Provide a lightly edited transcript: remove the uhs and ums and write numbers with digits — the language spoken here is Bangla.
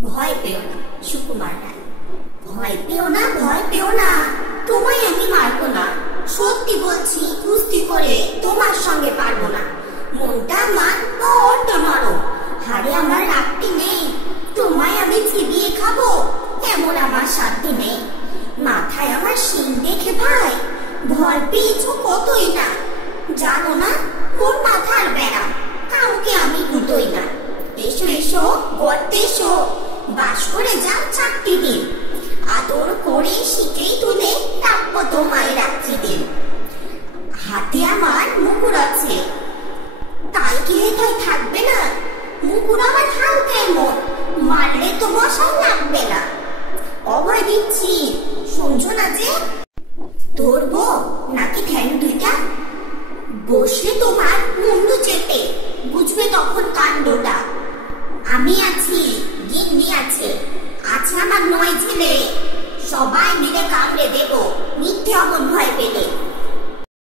ভয় পেও না সুকুমার রায়, ভয় পেও না, ভয় পেও না, তোমায় আমি মারবো না। সত্যি বলছি, কুস্তি করে তোমার সঙ্গে পারবো না। মনটা আমার বড্ড নরম, হাড়ে আমার রাগটি নেই। তোমায় আমি চিবিয়ে খাবো এমন আমার সাধ্য নেই। মাথায় আমার শিং দেখে ভাই ভয় পেয়েছ কতই না। জানো না কোন মাথার ব্যারাম, কাউকে আমি গুতোই না। এসো এসো গর্তে এসো, বাস করে যাও 4টি দিন। আদর করে শিখেই তুলে রাখবো তোমায় রাত্রি দিন। হাতে আমার মুকুর আছে, তাই কি হেথায় থাকবে না? মুকুর আমার হালকা এমন, মারলে তো মশাই লাগবে না। অভয় দিচ্ছি, শুনছো না যে? ধরবো নাকি ঠ্যাং দুইটা? বসলে তোমার মুন্ডু চেপে বুঝবে তখন কাণ্ডটা। আমি আছি, গিন্নি আছে, আছে আমার 9 ছেলে। সবাই মিলে কামড়ে দেবো মিথ্যে অমন ভয় পেলে।